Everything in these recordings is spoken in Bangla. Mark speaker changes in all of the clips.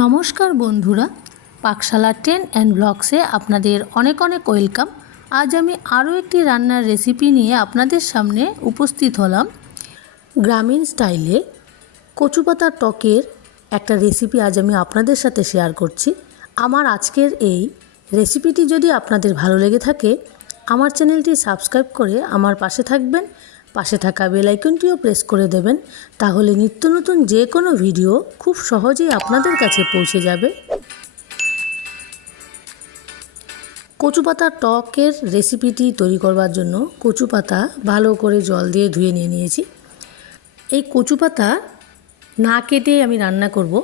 Speaker 1: নমস্কার বন্ধুরা, পাকশালা টেন অ্যান্ড ব্লগসে আপনাদের অনেক অনেক ওয়েলকাম। আজ আমি আরও একটি রান্নার রেসিপি নিয়ে আপনাদের সামনে উপস্থিত হলাম। গ্রামীণ স্টাইলে কচুপাতা টকের একটা রেসিপি আজ আমি আপনাদের সাথে শেয়ার করছি। আমার আজকের এই রেসিপিটি যদি আপনাদের ভালো লেগে থাকে, আমার চ্যানেলটি সাবস্ক্রাইব করে আমার পাশে থাকবেন। পাশে থাকা বেল আইকনটিও প্রেস করে দেবেন, তাহলে নিত্য নতুন যে কোনো ভিডিও খুব সহজেই আপনাদের কাছে পৌঁছে যাবে। কচু পাতা টকের রেসিপিটি তৈরি করবার জন্য কচু পাতা ভালো করে জল দিয়ে ধুয়ে নিয়ে নিয়েছি। এই কচু পাতা না কেটে আমি রান্না করব,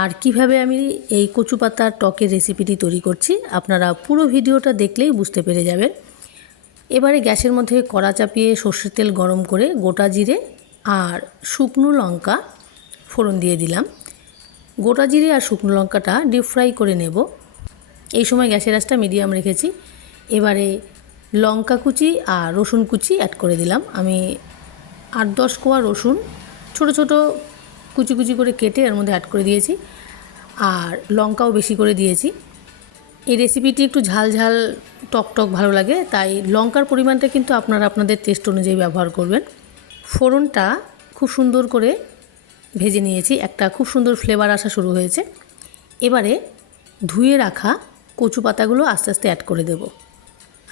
Speaker 1: আর কীভাবে আমি এই কচু পাতার টকের রেসিপিটি তৈরি করছি আপনারা পুরো ভিডিওটা দেখলেই বুঝতে পেরে যাবেন। এবারে গ্যাসের মধ্যে কড়া চাপিয়ে সর্ষের তেল গরম করে গোটা জিরে আর শুকনো লঙ্কা ফোড়ন দিয়ে দিলাম। গোটা জিরে আর শুকনো লঙ্কাটা ডিপ ফ্রাই করে নেব। এই সময় গ্যাসের আঁচটা মিডিয়াম রেখেছি। এবারে লঙ্কা কুচি আর রসুন কুচি অ্যাড করে দিলাম। আমি আট দশ কোয়া রসুন ছোট ছোট কুচি কুচি করে কেটে এর মধ্যে অ্যাড করে দিয়েছি। আর লঙ্কাও বেশি করে দিয়েছি। এই রেসিপিটি একটু ঝাল ঝাল টক টক ভালো লাগে, তাই লঙ্কার পরিমাণটা কিন্তু আপনারা আপনাদের টেস্ট অনুযায়ী ব্যবহার করবেন। ফোড়নটা খুব সুন্দর করে ভেজে নিয়েছি, একটা খুব সুন্দর ফ্লেভার আসা শুরু হয়েছে। এবারে ধুয়ে রাখা কচু পাতাগুলো আস্তে আস্তে অ্যাড করে দেব।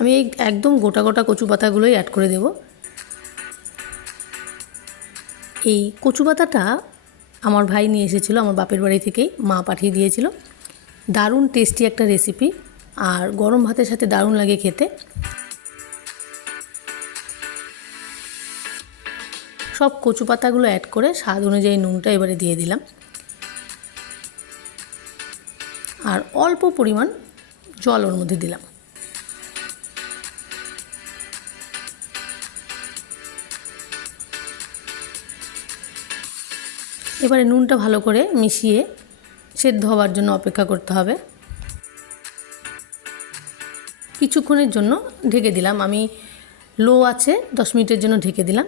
Speaker 1: আমি এই একদম গোটা গোটা কচু পাতাগুলোই অ্যাড করে দেব। এই কচু পাতাটা আমার ভাই নিয়ে এসেছিল, আমার বাপের বাড়ি থেকেই মা পাঠিয়ে দিয়েছিল। দারুণ টেস্টি একটা রেসিপি আর গরম ভাতের সাথে দারুণ লাগে খেতে। সব কচু পাতাগুলো অ্যাড করে স্বাদ অনুযায়ী নুনটা এবারে দিয়ে দিলাম। আর অল্প পরিমাণ জল ওর মধ্যে দিলাম। এবারে নুনটা ভালো করে মিশিয়ে সেদ্ধ হওয়ার জন্য অপেক্ষা করতে হবে। কিছুক্ষণের জন্য ঢেকে দিলাম। আমি লো আছে, দশ মিনিটের জন্য ঢেকে দিলাম।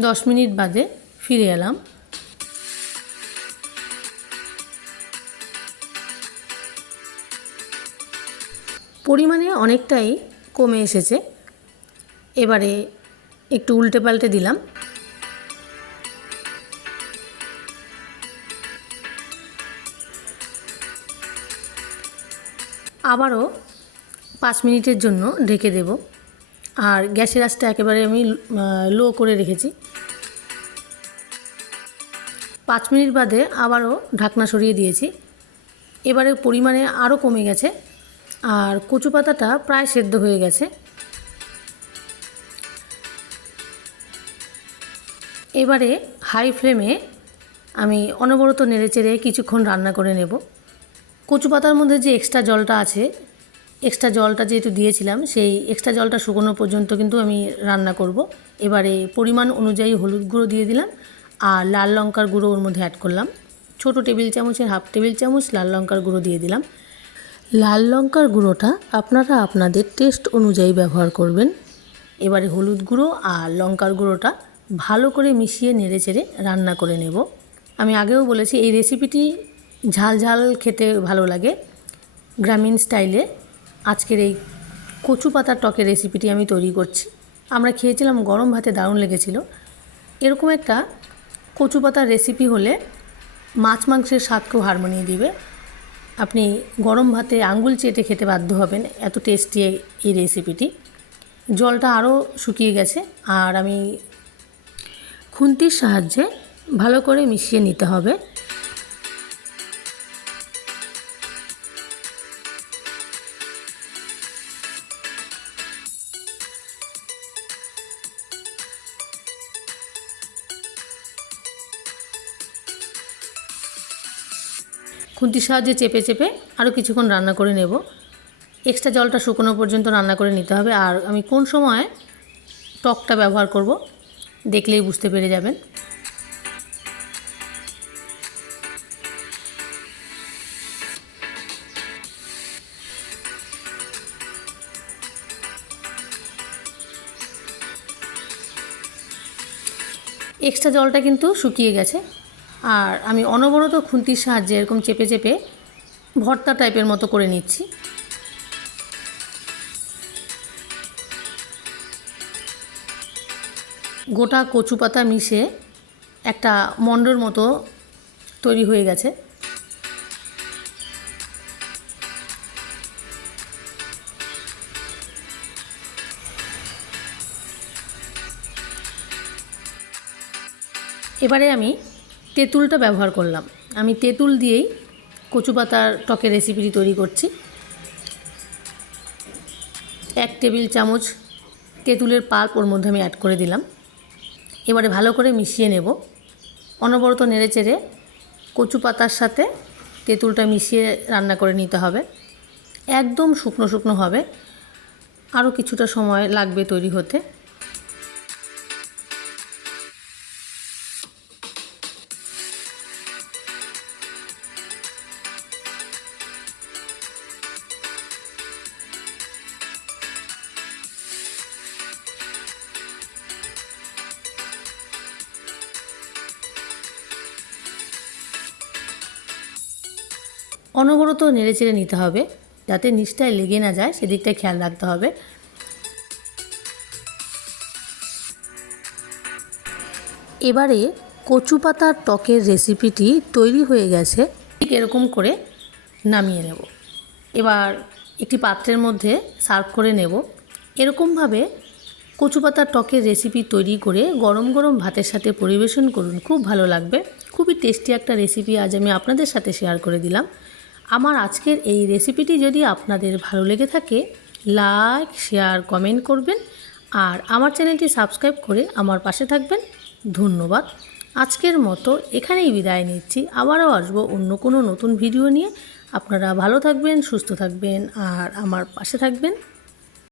Speaker 1: দশ মিনিট বাদে ফিরে এলাম। পরিমাণে অনেকটাই কমে এসেছে। এবারে একটু উল্টে পাল্টে দিলাম। আবারও পাঁচ মিনিটের জন্য ঢেকে দেব। আর গ্যাসের আঁচটা একেবারে আমি লো করে রেখেছি। পাঁচ মিনিট বাদে আবারও ঢাকনা সরিয়ে দিয়েছি। এবারে পরিমাণে আরও কমে গেছে। আর কচু পাতাটা প্রায় সেদ্ধ হয়ে গেছে। এবারে হাই ফ্লেমে আমি অনবরত নেড়ে চেড়ে কিছুক্ষণ রান্না করে নেব। কচু পাতার মধ্যে যে এক্সট্রা জলটা আছে এক্সট্রা জলটা যেহেতু দিয়েছিলাম, সেই এক্সট্রা জলটা শুকনো পর্যন্ত কিন্তু আমি রান্না করব। এবারে পরিমাণ অনুযায়ী হলুদ গুঁড়ো দিয়ে দিলাম, আর লাল লঙ্কার গুঁড়ো ওর মধ্যে অ্যাড করলাম। ছোট টেবিল চামচের হাফ টেবিল চামচ লাল লঙ্কার গুঁড়ো দিয়ে দিলাম। লাল লঙ্কার গুঁড়োটা আপনারা আপনাদের টেস্ট অনুযায়ী ব্যবহার করবেন। এবারে হলুদ গুঁড়ো আর লঙ্কার গুঁড়োটা ভালো করে মিশিয়ে নেড়ে চেড়ে রান্না করে নেব। আমি আগেও বলেছি, এই রেসিপিটি ঝাল ঝাল খেতে ভালো লাগে। গ্রামীণ স্টাইলে আজকের এই কচু পাতার টকের রেসিপিটি আমি তৈরি করছি। আমরা খেয়েছিলাম গরম ভাতে দারুণ লেগেছিল। এরকম একটা কচু পাতার রেসিপি হলে মাছ মাংসের স্বাদকেও হার মানিয়ে দিবে। আপনি গরম ভাতে আঙ্গুল চেটে খেতে বাধ্য হবেন, এত টেস্টি এই রেসিপিটি জলটা আরও শুকিয়ে গেছে আর আমি খুন্তির সাহায্যে ভালো করে মিশিয়ে নিতে হবে। খুন্তির সাহায্যে চেপে চেপে আরও কিছুক্ষণ রান্না করে নেব। এক্সট্রা জলটা শুকনো পর্যন্ত রান্না করে নিতে হবে। আর আমি কোন সময় টকটা ব্যবহার করব দেখলেই বুঝতে পেরে যাবেন। এক্সট্রা জলটা কিন্তু শুকিয়ে গেছে। আর আমি অনবরত খুন্তির সাহায্যে এরকম চেপে চেপে ভর্তা টাইপের মতো করে নিচ্ছি। গোটা কচু পাতা মিশে একটা মণ্ডর মতো তৈরি হয়ে গেছে। এবারে আমি তেঁতুলটা ব্যবহার করলাম। আমি তেঁতুল দিয়েই কচু পাতার টকের রেসিপিটি তৈরি করছি। এক টেবিল চামচ তেঁতুলের পাল্প ওর মধ্যে আমি অ্যাড করে দিলাম। এবারে ভালো করে মিশিয়ে নেব। অনবরত নেড়ে চেড়ে কচু পাতার সাথে তেঁতুলটা মিশিয়ে রান্না করে নিতে হবে। একদম শুকনো শুকনো হবে। আরও কিছুটা সময় লাগবে তৈরি হতে। অনবরত নেড়ে চেড়ে নিতে হবে, যাতে নিচটায় লেগে না যায়, সেদিকটায় খেয়াল রাখতে হবে। এবারে কচু পাতার টকের রেসিপিটি তৈরি হয়ে গেছে, ঠিক এরকম করে নামিয়ে নেব। এবার একটি পাত্রের মধ্যে সার্ভ করে নেব। এরকমভাবে কচু পাতার টকের রেসিপি তৈরি করে গরম গরম ভাতের সাথে পরিবেশন করুন, খুব ভালো লাগবে। খুবই টেস্টি একটা রেসিপি আজ আমি আপনাদের সাথে শেয়ার করে দিলাম। আমার আজকের এই রেসিপিটি যদি আপনাদের ভালো লেগে থাকে লাইক শেয়ার কমেন্ট করবেন আর আমার চ্যানেলটি সাবস্ক্রাইব করে আমার পাশে থাকবেন। ধন্যবাদ। আজকের মতো এখানেই বিদায় নিচ্ছি। আবারও আসব অন্য কোনো নতুন ভিডিও নিয়ে। আপনারা ভালো থাকবেন, সুস্থ থাকবেন আর আমার পাশে থাকবেন।